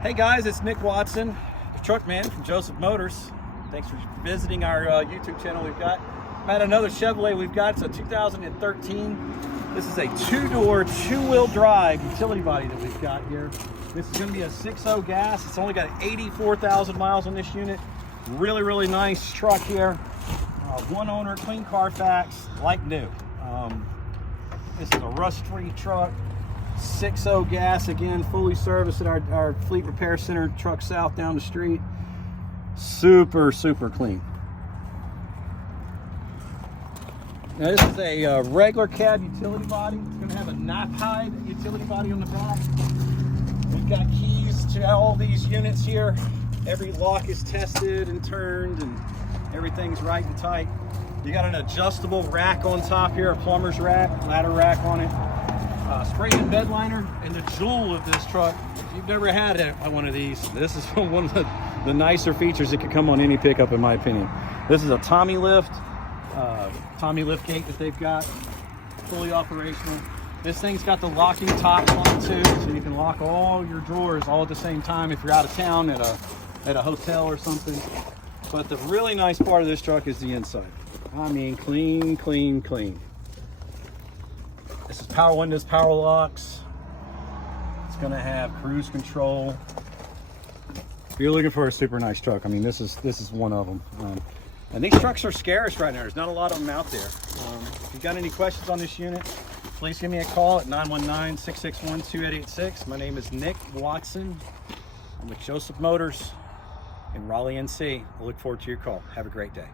Hey guys, it's Nick Watson, the truck man from Joseph Motors. Thanks for visiting our YouTube channel. We've got another Chevrolet we've got. It's a 2013. This is a two-door, two-wheel drive utility body that we've got here. This is going to be a 6.0 gas. It's only got 84,000 miles on this unit. Really, really nice truck here. One owner, clean Carfax, like new. This is a rust-free truck. 6.0 gas, again, fully serviced at our fleet repair center, Truck South down the street. Super, super clean. Now this is a regular cab utility body. It's going to have a knife hide utility body on the back. We've got keys to all these units here. Every lock is tested and turned and everything's right and tight. You got an adjustable rack on top here, a plumber's rack, ladder rack on it. Spray-in bed liner, and the jewel of this truck, if you've never had one of these, this is one of the nicer features that could come on any pickup, in my opinion. This is a Tommy lift gate that they've got, fully operational. This thing's got the locking top on it too, so you can lock all your drawers all at the same time if you're out of town at a hotel or something. But the really nice part of this truck is the inside. I mean, clean, clean, clean. This is power windows, power locks. It's going to have cruise control. If you're looking for a super nice truck, I mean, this is one of them. And these trucks are scarce right now. There's not a lot of them out there. If you've got any questions on this unit, please give me a call at 919-661-2886. My name is Nick Watson. I'm with Joseph Motors in Raleigh, NC. I look forward to your call. Have a great day.